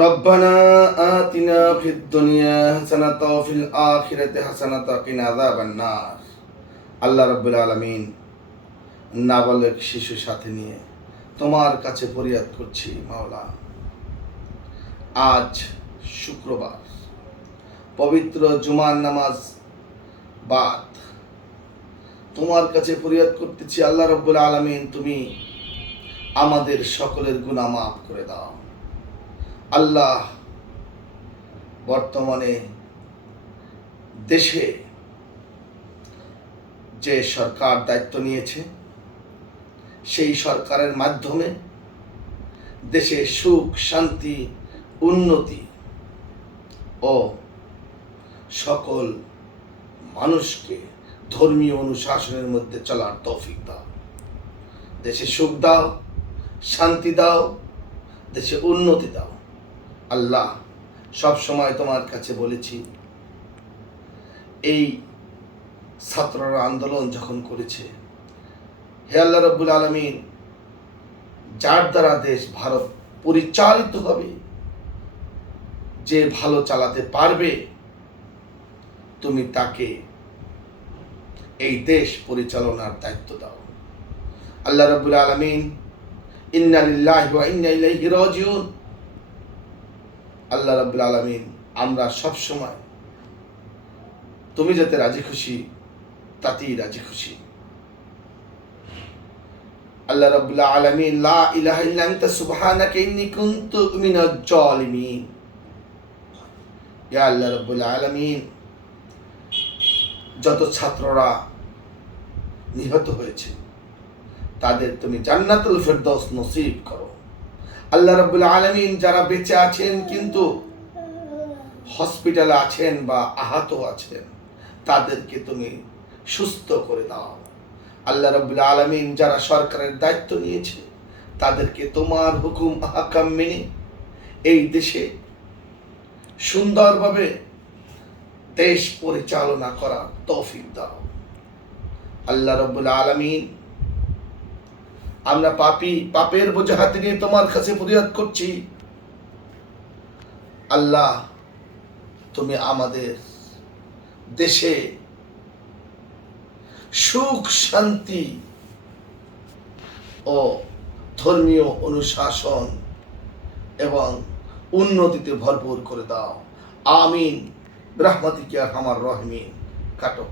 রব্বানা আতিনা ফিদ দুনিয়া হাসানাতাও ওয়া ফিল আখিরাতি হাসানাতাও ওয়া কিনা আযাবান নার। আল্লাহ রাব্বুল আলামিন নাবালক শিশু সাথে নিয়ে তোমার কাছে ফরিয়াদ করছি মাওলা। আজ শুক্রবার, পবিত্র জুমার নামাজ বাদ তোমার কাছে ফরিয়াদ করতেছি আল্লাহ রাব্বুল আলামিন, তুমি আমাদের সকলের গুনাহ মাফ করে দাও। আল্লাহ, বর্তমানে দেশে যে সরকার দায়িত্ব নিয়েছে, সেই সরকারের মাধ্যমে দেশে সুখ, শান্তি, উন্নতি ও সকল মানুষকে ধর্মীয় অনুশাসনের মধ্যে চলার তৌফিক দাও। দেশে সুখ দাও, শান্তি দাও, দেশে উন্নতি দাও। আল্লাহ, সব সময় তোমার কাছে বলেছি, এই ছাত্ররা আন্দোলন যখন করেছে, হে আল্লাহ রাব্বুল আলামিন, যার দ্বারা দেশ ভারত পরিচালিত হবে, যে ভালো চালাতে পারবে, তুমি তাকে এই দেশ পরিচালনার দায়িত্ব দাও। আল্লাহ রাব্বুল আলামিন, ইন্না লিল্লাহি ওয়া ইন্না ইলাইহি রাজিউন। আল্লাহ রাব্বুল আলামিন, আমরা সব সময় তুমি যাতে রাজি খুশি তাতেই রাজি খুশি। আল্লাহ রাব্বুল আলামিন, লা ইলাহা ইল্লা আনতা সুবহানাকা ইন্নী কুনতু মিনাজ জালিমিন। ইয়া আল্লাহ রাব্বুল আলামিন, যত ছাত্ররা নিহত হয়েছে তাদের তুমি জান্নাতুল ফেরদৌস নসিব করো। আল্লাহ রাব্বুল আলামিন, যারা বেঁচে আছেন কিন্তু হসপিটালে আছেন বা আহত আছেন, তাদেরকে তুমি সুস্থ করে দাও। আল্লাহ রাব্বুল আলামিন, যারা সরকারের দায়িত্ব নিয়েছে, তাদেরকে তোমার হুকুম আহকাম মেনে এই দেশে সুন্দরভাবে দেশ পরিচালনা করার তৌফিক দাও। আল্লাহ রাব্বুল আলামিন, আমরা পাপী, পাপের বোঝা হাতে নিয়ে তোমার কাছে ফরিয়াদ করছি। আল্লাহ, তুমি আমাদের দেশে সুখ, শান্তি ও ধর্মীয় অনুশাসন এবং উন্নতিতে ভরপুর করে দাও। আমিন। বিরহমাতিকা ইয়া আরহামার রাহিমিন। কাটো।